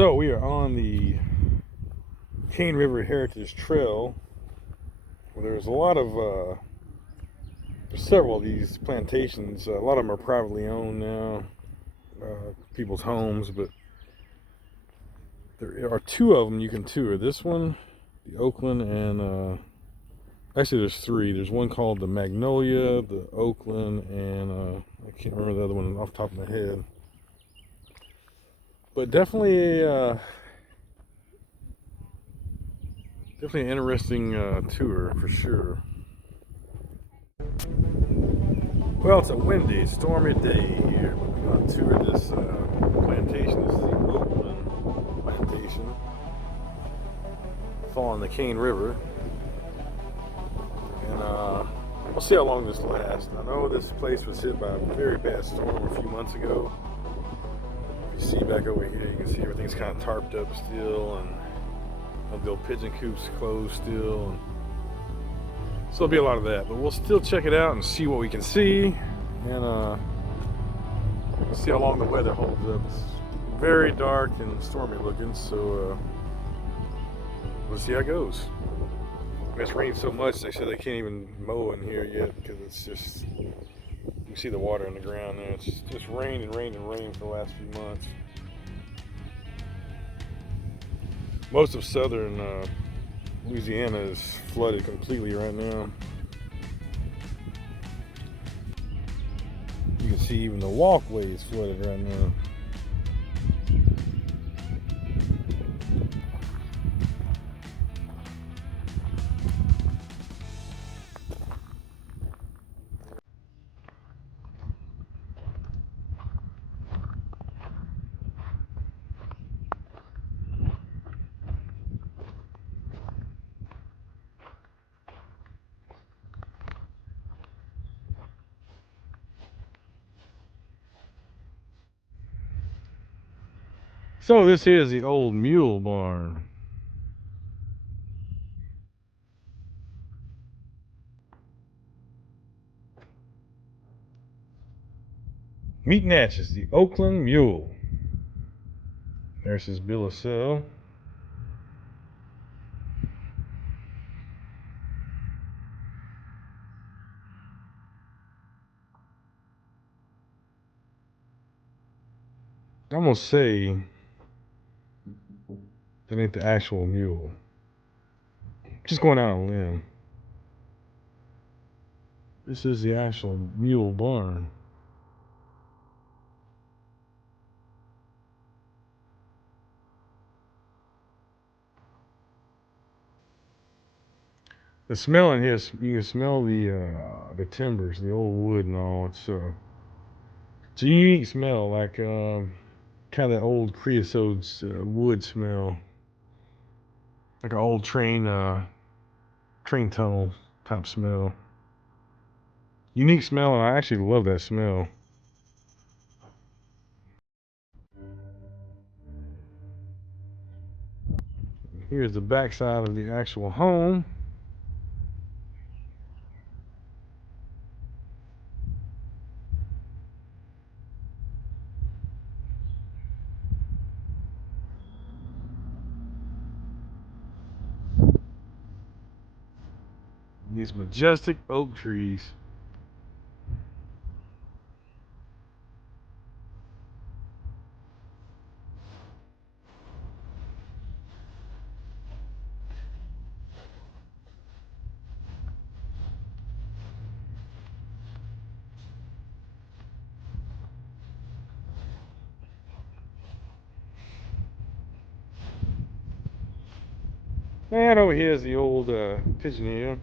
So we are on the Cane River Heritage Trail, where there's a lot of there's several of these plantations. A lot of them are privately owned now, people's homes, but there are two of them you can tour. This one, the Oakland, and actually there's three. There's one called the Magnolia, the Oakland, and I can't remember the other one off the top of my head. But definitely definitely an interesting tour for sure. Well, it's a windy, stormy day here, but we're going to tour this plantation. This is the Oakland Plantation, following the Cane River. And we'll see how long this lasts. I know this place was hit by a very bad storm a few months ago. If you see back over here, you can see everything's kind of tarped up still, and the old pigeon coops closed still. And so there'll be a lot of that, but we'll still check it out and see what we can see, and we'll see how long the weather holds up. It's very dark and stormy looking, so we'll see how it goes. It's rained so much they said they can't even mow in here yet because it's just, you can see the water in the ground there. It's just rained and rained and rained for the last few months. Most of southern Louisiana is flooded completely right now. You can see even the walkway is flooded right now. So this is the old mule barn. Meat Natchez, the Oakland Mule. There's his bill of sale. I'm gonna say that ain't the actual mule. Just going out on a limb. This is the actual mule barn. The smell in here, you can smell the timbers, the old wood and all. It's a unique smell, like kind of that old creosote wood smell, like an old train tunnel type smell. Unique smell, and I actually love that smell. Here's the backside of the actual home. These majestic oak trees. And over here is the old pigeon here.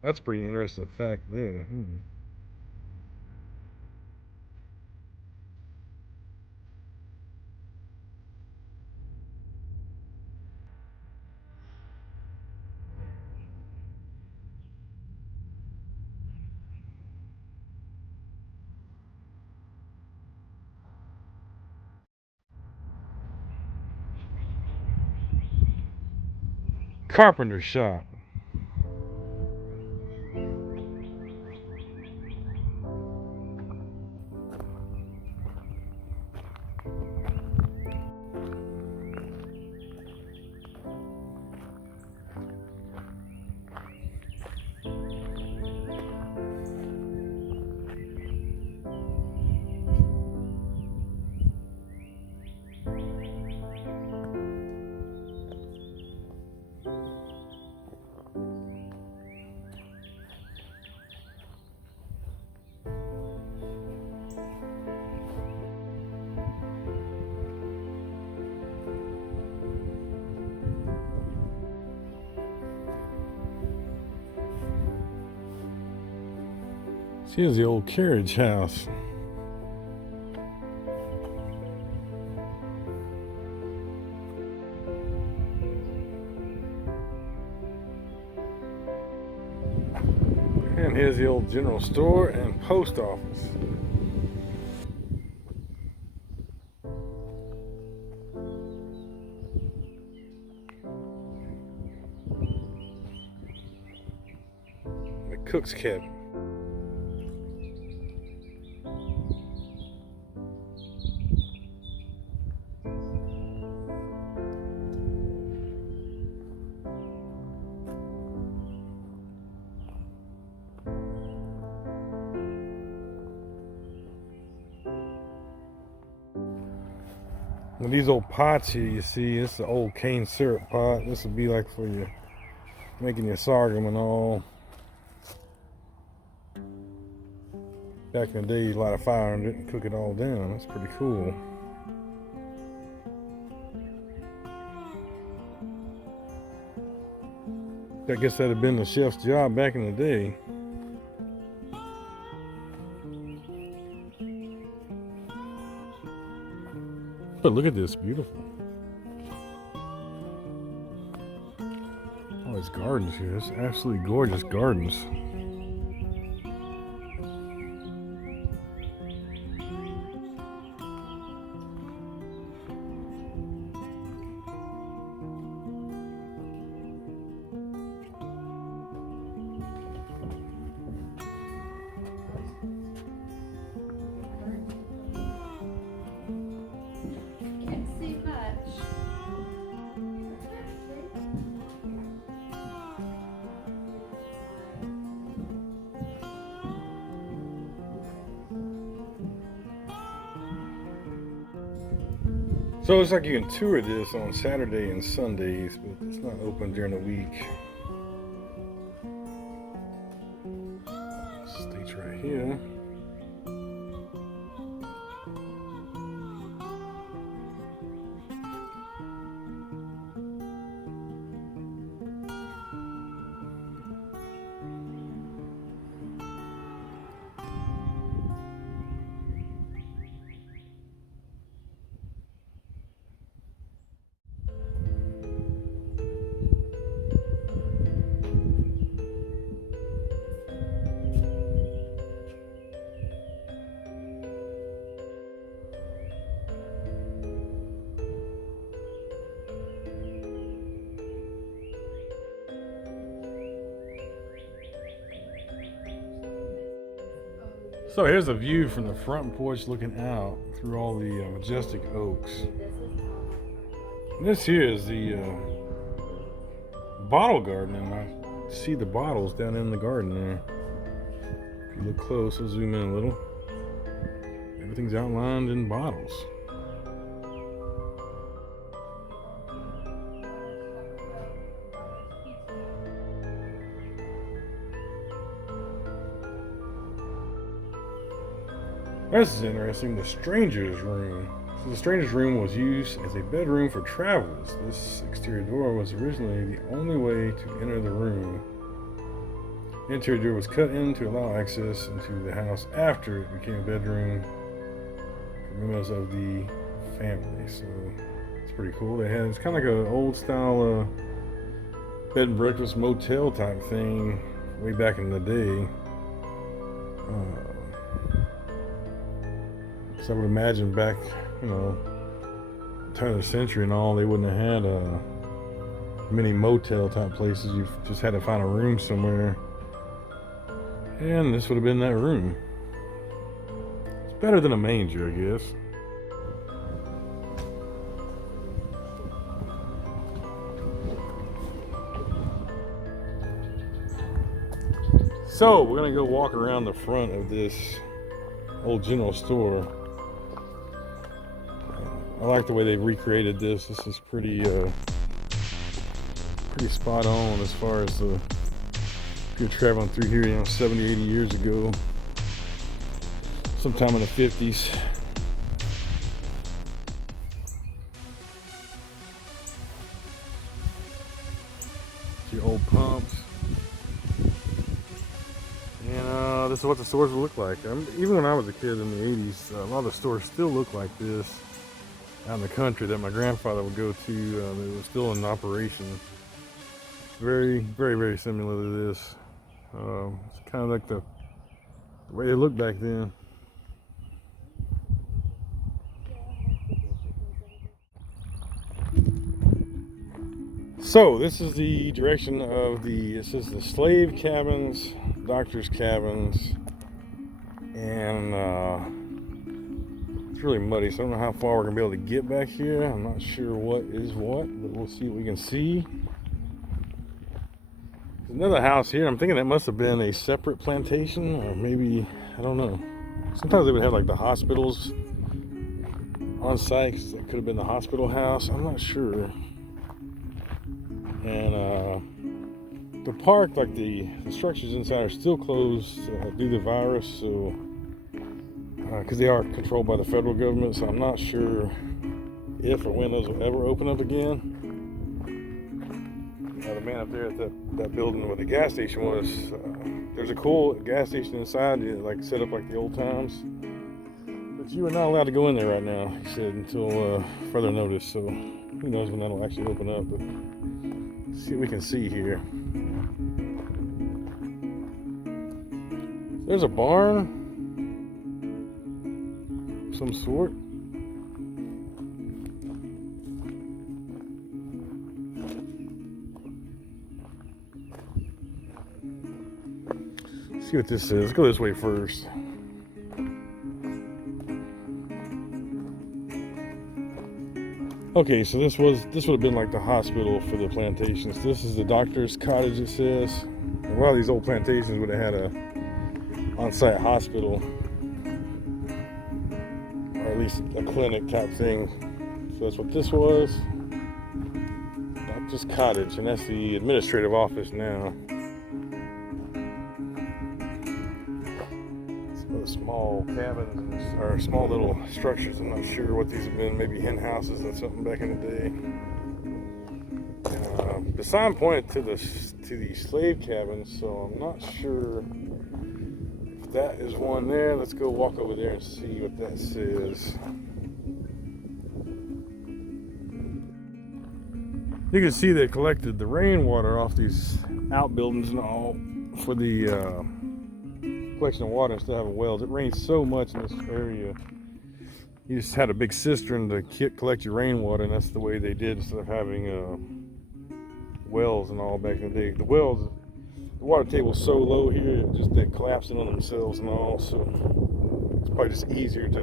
That's a pretty interesting fact there. carpenter shop. Here's the old carriage house. And here's the old general store and post office. The cook's cabin. Now these old pots here, you see, this is an old cane syrup pot. This would be like for you making your sorghum and all. Back in the day, you light a fire and didn't cook it all down. That's pretty cool. I guess that'd have been the chef's job back in the day. But look at this, beautiful. All these gardens here, it's absolutely gorgeous gardens. So it looks like you can tour this on Saturday and Sundays, but it's not open during the week. States right here. So here's a view from the front porch looking out through all the majestic oaks. This here is the bottle garden, and I see the bottles down in the garden there. If you look close, I'll zoom in a little. Everything's outlined in bottles. This is interesting, the stranger's room. So the stranger's room was used as a bedroom for travelers. This exterior door was originally the only way to enter the room. The interior door was cut in to allow access into the house after it became a bedroom for members of the family. So it's pretty cool. It's kind of like an old style bed and breakfast motel type thing way back in the day. So I would imagine back, turn of the century and all, they wouldn't have had many motel type places. You've just had to find a room somewhere. And this would have been that room. It's better than a manger, I guess. So we're gonna go walk around the front of this old general store. I like the way they recreated this. This is pretty spot on as far as if you're traveling through here, you know, 70, 80 years ago, sometime in the 50s. Your old pumps. And this is what the stores would look like. Even when I was a kid in the 80s, a lot of the stores still look like this out in the country that my grandfather would go to. It was still in operation. Very, very, very similar to this. It's kind of like the way they looked back then. So this is the direction of this is the slave cabins, doctor's cabins, and it's really muddy, so I don't know how far we're gonna be able to get back here. I'm not sure what is what, but we'll see what we can see. There's another house here. I'm thinking that must have been a separate plantation, or maybe, I don't know. Sometimes they would have like the hospitals on site. It could have been the hospital house. I'm not sure. And the park, like the structures inside are still closed due to the virus, so because they are controlled by the federal government, so I'm not sure if or when those will ever open up again. The man up there at that building where the gas station was, there's a cool gas station inside, like set up like the old times, but you are not allowed to go in there right now, he said, until further notice. So who knows when that'll actually open up. But let's see what we can see here. There's a barn of some sort. Let's see what this is. Let's go this way first. Okay, so this would have been like the hospital for the plantations. This is the doctor's cottage, it says. A lot of these old plantations would have had a on-site hospital, or at least a clinic type thing. So that's what this was. Doctor's cottage, and that's the administrative office now. Small cabins or small little structures. I'm not sure what these have been. Maybe hen houses and something back in the day. The sign pointed to the slave cabins, so I'm not sure if that is one there. Let's go walk over there and see what that says. You can see they collected the rainwater off these outbuildings and all for the collection of water instead of having wells. It rains so much in this area. You just had a big cistern to collect your rainwater, and that's the way they did instead of having wells and all back in the day. The wells, the water table was so low here, they collapsed in on themselves and all, so it's probably just easier to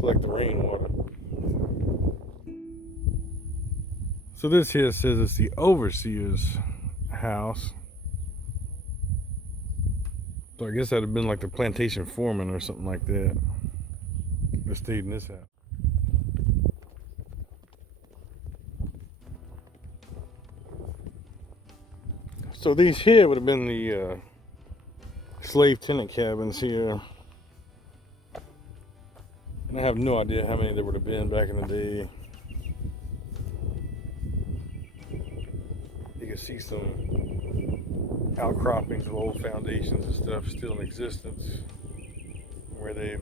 collect the rainwater. So this here says it's the overseer's house. So I guess that'd have been like the plantation foreman or something like that that stayed in this house. So these here would have been the slave tenant cabins here. And I have no idea how many there would have been back in the day. You can see some outcroppings of old foundations and stuff still in existence, where there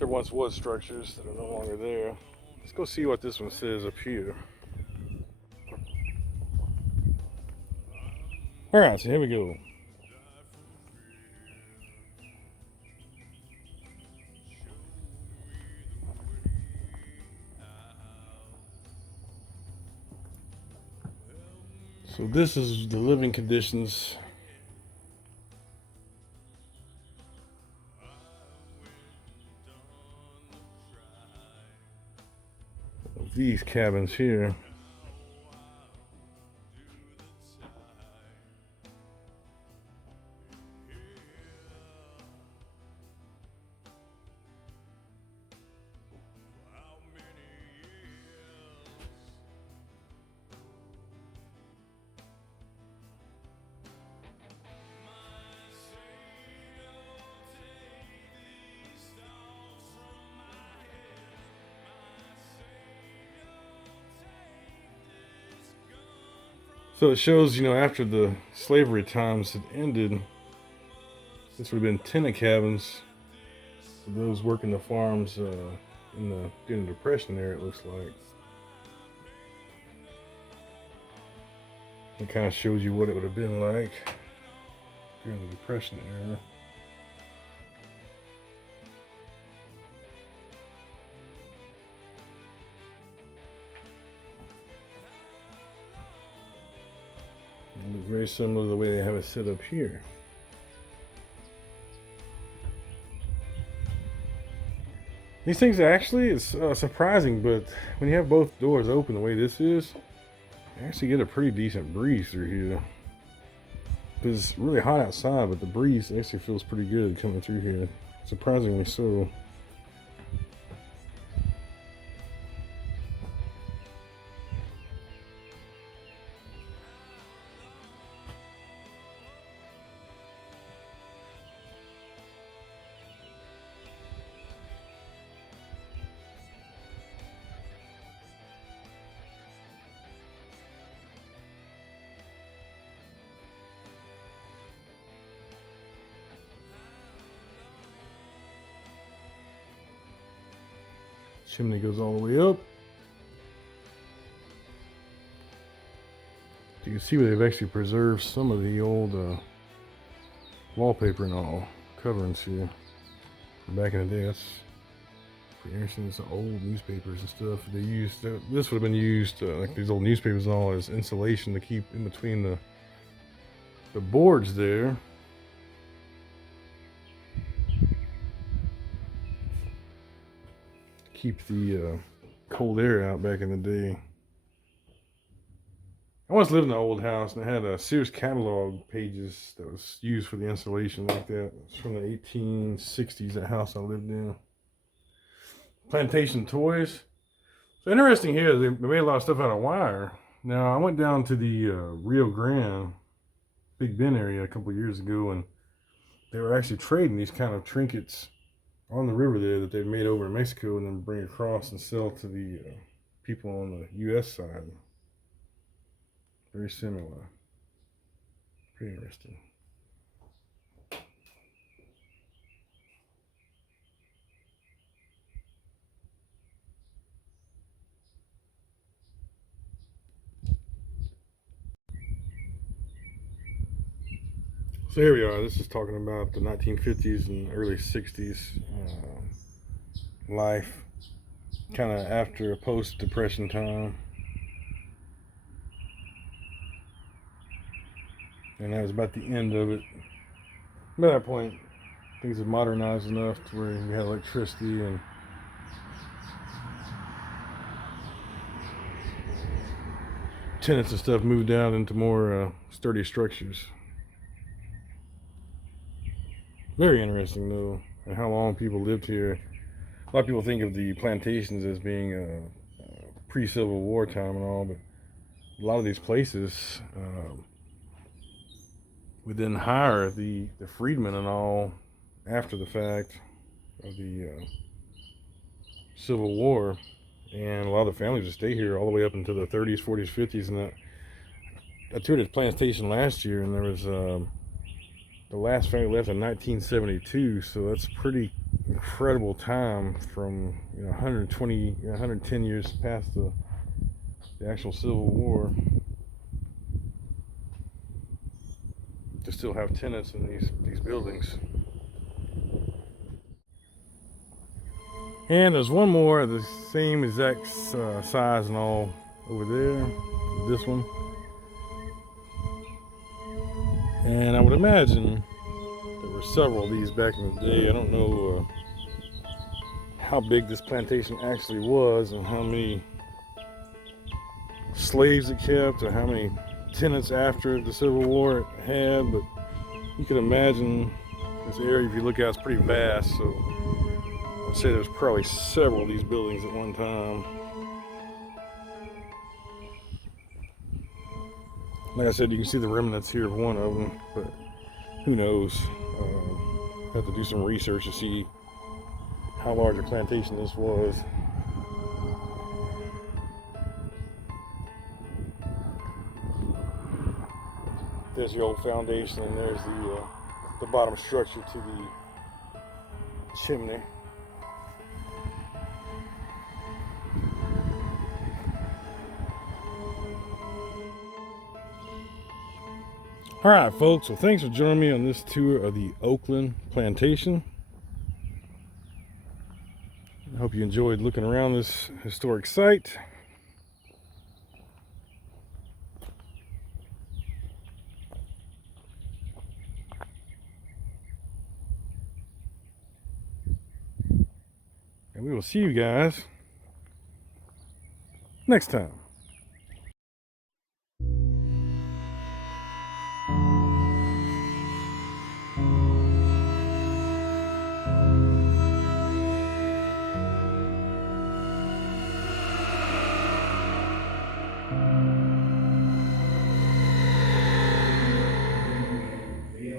once was structures that are no longer there. Let's go see what this one says up here. All right, so here we go. So this is the living conditions of these cabins here. So it shows, you know, after the slavery times had ended, this would have been tenant cabins for those working the farms during the Depression era, it looks like. It kind of shows you what it would have been like during the Depression era. It looks very similar to the way they have it set up here. These things actually, it's surprising, but when you have both doors open the way this is, you actually get a pretty decent breeze through here. It's really hot outside, but the breeze actually feels pretty good coming through here. Surprisingly so. Chimney goes all the way up. You can see where they've actually preserved some of the old wallpaper and all coverings here. Back in the day, that's pretty interesting. It's old newspapers and stuff. They used this would have been used like these old newspapers and all as insulation to keep in between the boards there. Keep the cold air out back in the day. I once lived in an old house and it had a Sears catalog pages that was used for the insulation like that. It's from the 1860s, that house I lived in. Plantation toys. So interesting here, they made a lot of stuff out of wire. Now, I went down to the Rio Grande, Big Bend area a couple years ago, and they were actually trading these kind of trinkets on the river there that they'd made over in Mexico and then bring across and sell to the people on the U.S. side. Very similar. Pretty interesting. So here we are. This is talking about the 1950s and early 60s life, kind of after a post-depression time. And that was about the end of it. By that point, things had modernized enough to where you had electricity and tenants and stuff moved out into more sturdy structures. Very interesting though, and how long people lived here. A lot of people think of the plantations as being pre-Civil War time and all, but a lot of these places would then hire the freedmen and all after the fact of the Civil War, and a lot of the families would stay here all the way up into the 30s, 40s, 50s, and I toured this plantation last year, and there was the last family left in 1972, so that's a pretty incredible time from 120, 110 years past the actual Civil War to still have tenants in these buildings. And there's one more, the same exact size and all over there, this one. And I would imagine there were several of these back in the day. I don't know how big this plantation actually was and how many slaves it kept or how many tenants after the Civil War it had, but you can imagine this area, if you look at, it's pretty vast. So I'd say there's probably several of these buildings at one time. Like I said, you can see the remnants here of one of them, but who knows? Have to do some research to see how large a plantation this was. There's the old foundation, and there's the bottom structure to the chimney. All right, folks, well, thanks for joining me on this tour of the Oakland Plantation. I hope you enjoyed looking around this historic site. And we will see you guys next time.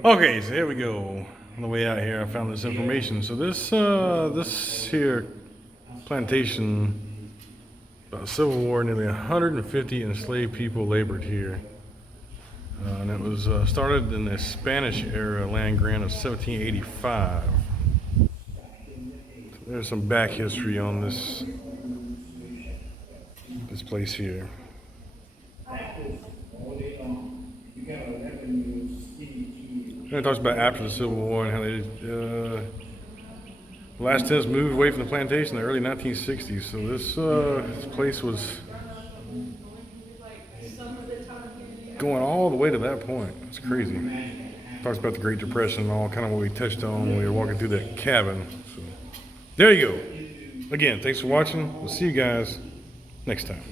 Okay, so here we go. On the way out here, I found this information. So this here plantation, about the Civil War, nearly 150 enslaved people labored here. And it was started in the Spanish era land grant of 1785. So there's some back history on this place here. And it talks about after the Civil War and how they the last tenants moved away from the plantation in the early 1960s. So this place was going all the way to that point. It's crazy. Talks about the Great Depression and all, kind of what we touched on when we were walking through that cabin. So there you go. Again, thanks for watching. We'll see you guys next time.